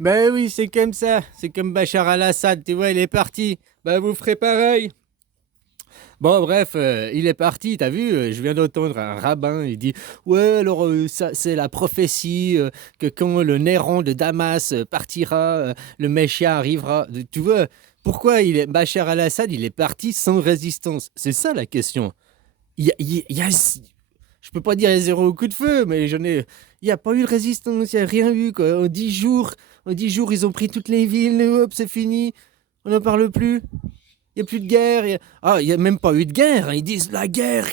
Ben oui, c'est comme ça. C'est comme Bachar al-Assad, tu vois, il est parti. Ben vous ferez pareil. Bon, bref, il est parti, t'as vu, je viens d'entendre un rabbin, il dit, ouais, alors ça, c'est la prophétie que quand le Néron de Damas partira, le Messia arrivera. Tu vois, pourquoi Bachar al-Assad, il est parti sans résistance? C'est ça la question. Il y a, je peux pas dire zéro coup de feu, mais il n'y a pas eu de résistance, il n'y a rien eu, quoi. En 10 jours, ils ont pris toutes les villes, hop, c'est fini, on n'en parle plus. Il n'y a plus de guerre. Il n'y a même pas eu de guerre, hein. Ils disent la guerre.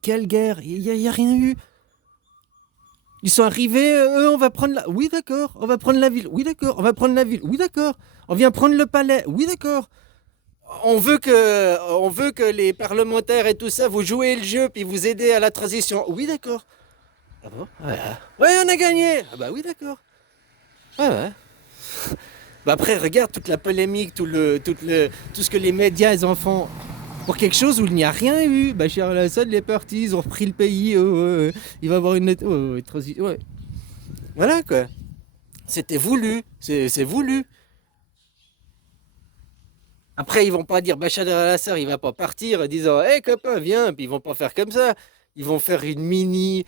Quelle guerre? Il y a rien eu. Ils sont arrivés, on va prendre la. Oui, d'accord. On va prendre la ville. Oui, d'accord. On va prendre la ville. Oui, d'accord. On vient prendre le palais. Oui, d'accord. On veut que les parlementaires et tout ça, vous jouez le jeu puis vous aidez à la transition. Oui, d'accord. Ah bon? Ouais, on a gagné. Ah bah oui, d'accord. Ouais, ouais. Bah après, regarde toute la polémique, tout ce que les médias ils en font pour quelque chose où il n'y a rien eu. Bachar al-Assad, il est parti, ils ont repris le pays. Il va avoir une. Ouais. Voilà quoi. C'était voulu. C'est voulu. Après, ils vont pas dire Bachar al-Assad, il va pas partir en disant hé copain, viens. Puis ils vont pas faire comme ça. Ils vont faire une mini,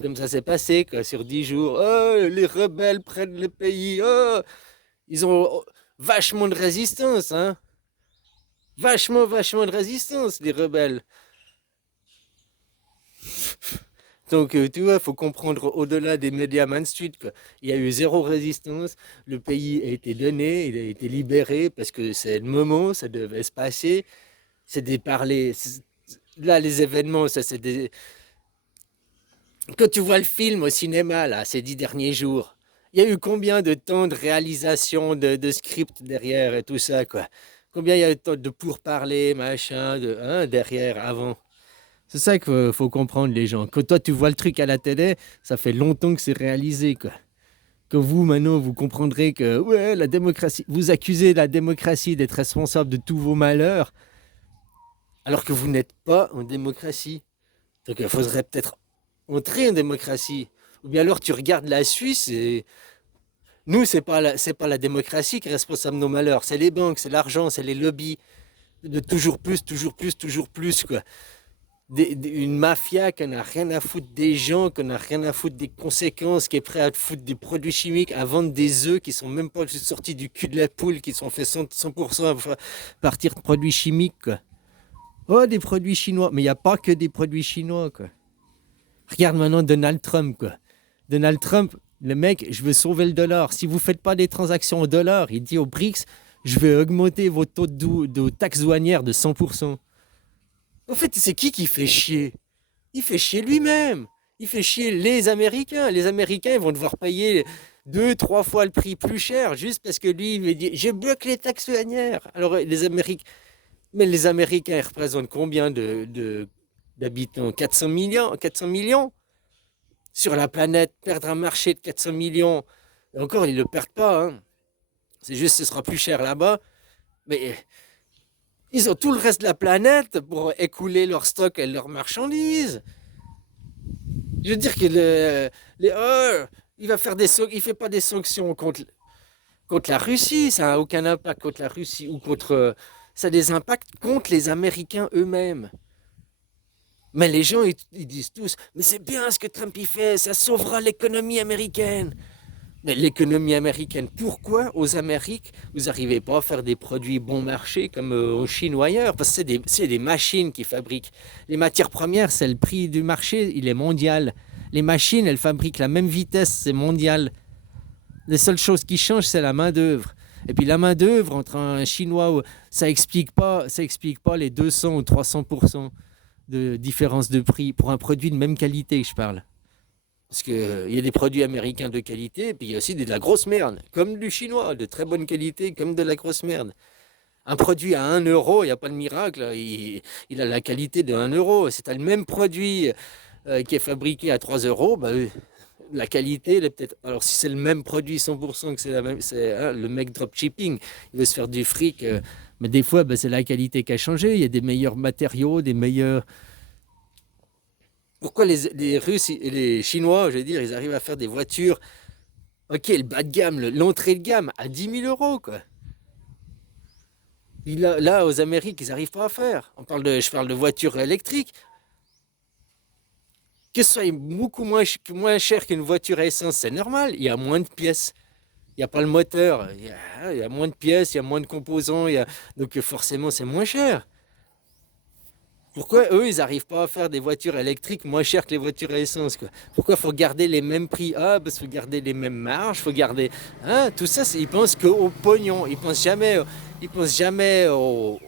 comme ça s'est passé, quoi, sur 10 jours. Oh, les rebelles prennent le pays. Oh, ils ont vachement de résistance, hein. Vachement, vachement de résistance, les rebelles. Donc, tu vois, il faut comprendre au-delà des médias mainstream, quoi. Il y a eu zéro résistance, le pays a été donné, il a été libéré parce que c'est le moment, ça devait se passer. C'est des parler. Là, les événements, ça c'est des. Quand tu vois le film au cinéma, là, ces 10 derniers jours, il y a eu combien de temps de réalisation, de script derrière et tout ça, quoi. Combien il y a eu de temps de pourparlers, machin, derrière, avant. C'est ça qu'il faut comprendre, les gens. Quand toi, tu vois le truc à la télé, ça fait longtemps que c'est réalisé, quoi. Que vous, maintenant, vous comprendrez que, ouais, la démocratie, vous accusez la démocratie d'être responsable de tous vos malheurs, alors que vous n'êtes pas en démocratie. Donc, il faudrait peut-être entrer en démocratie. Ou bien alors, tu regardes la Suisse et nous, c'est pas la démocratie qui est responsable de nos malheurs. C'est les banques, c'est l'argent, c'est les lobbies de toujours plus, toujours plus, toujours plus, quoi. Une mafia qui n'a rien à foutre des gens, qui n'a rien à foutre des conséquences, qui est prêt à foutre des produits chimiques, à vendre des œufs qui sont même pas sortis du cul de la poule, qui sont faits 100% à partir de produits chimiques, quoi. Oh, des produits chinois. Mais il n'y a pas que des produits chinois, quoi. Regarde maintenant Donald Trump, quoi. Donald Trump, le mec, je veux sauver le dollar. Si vous ne faites pas des transactions au dollar, il dit aux BRICS, je vais augmenter vos taux de taxes douanières de 100%. En fait, c'est qui fait chier? Il fait chier lui-même. Il fait chier les Américains. Les Américains ils vont devoir payer deux, trois fois le prix plus cher juste parce que lui, il veut dire je bloque les taxes douanières. Alors, les Américains, ils représentent combien d'habitants? 400 millions? 400 millions sur la planète. Perdre un marché de 400 millions. Et encore, ils ne le perdent pas, hein. C'est juste que ce sera plus cher là-bas. Mais ils ont tout le reste de la planète pour écouler leur stock et leurs marchandises. Je veux dire que il fait pas des sanctions contre la Russie, ça n'a aucun impact contre la Russie ou contre, ça a des impacts contre les Américains eux-mêmes. Mais les gens, ils disent tous, mais c'est bien ce que Trump y fait, ça sauvera l'économie américaine. Mais l'économie américaine, pourquoi aux Amériques, vous n'arrivez pas à faire des produits bon marché comme en Chine ou ailleurs? Parce que c'est des machines qui fabriquent. Les matières premières, c'est le prix du marché, il est mondial. Les machines, elles fabriquent la même vitesse, c'est mondial. Les seules choses qui changent, c'est la main-d'œuvre. Et puis la main-d'œuvre entre un Chinois, ça explique pas les 200 ou 300% de différence de prix pour un produit de même qualité, je parle. Parce qu'il y a des produits américains de qualité, et puis il y a aussi de la grosse merde, comme du chinois, de très bonne qualité, comme de la grosse merde. Un produit à 1 euro, il n'y a pas de miracle, il a la qualité de 1 euro. C'est le même produit qui est fabriqué à 3 euros, bah, la qualité, elle est peut-être. Alors, si c'est le même produit 100%, que c'est la même, c'est hein, le mec dropshipping, il veut se faire du fric, mais des fois, bah, c'est la qualité qui a changé. Il y a des meilleurs matériaux, des meilleurs. Pourquoi les Russes et les Chinois, je veux dire, ils arrivent à faire des voitures Ok, le bas de gamme, l'entrée de gamme à 10 000 euros, quoi. Là, aux Amériques, ils n'arrivent pas à faire. Je parle de voitures électriques. Que ce soit beaucoup moins cher qu'une voiture à essence, c'est normal. Il y a moins de pièces. Il n'y a pas le moteur. Il y a moins de pièces, il y a moins de composants. Donc forcément, c'est moins cher. Pourquoi eux, ils n'arrivent pas à faire des voitures électriques moins chères que les voitures à essence, quoi? Pourquoi il faut garder les mêmes prix? Ah, parce qu'il faut garder les mêmes marges, faut garder. Hein, tout ça, ils pensent qu'au pognon. Ils pensent jamais aux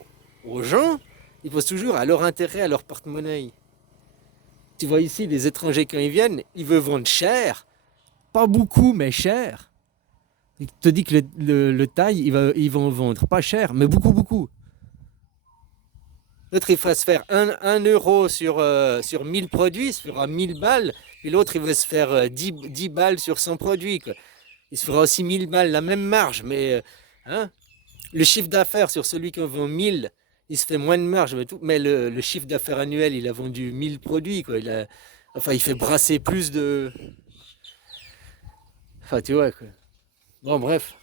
gens. Ils pensent toujours à leur intérêt, à leur porte-monnaie. Tu vois ici, les étrangers, quand ils viennent, ils veulent vendre cher. Pas beaucoup, mais cher. Ils te disent que le taille, ils vont vendre pas cher, mais beaucoup, beaucoup. L'autre, il va se faire 1 euro sur 1000 produits, il se fera 1000 balles. Et l'autre, il va se faire 10 balles sur 100 produits, quoi. Il se fera aussi 1000 balles, la même marge. Mais hein, le chiffre d'affaires sur celui qui en vend 1000, il se fait moins de marge. Mais le chiffre d'affaires annuel, il a vendu 1000 produits, quoi. Enfin, il fait brasser plus de. Enfin, tu vois, quoi. Bon, bref.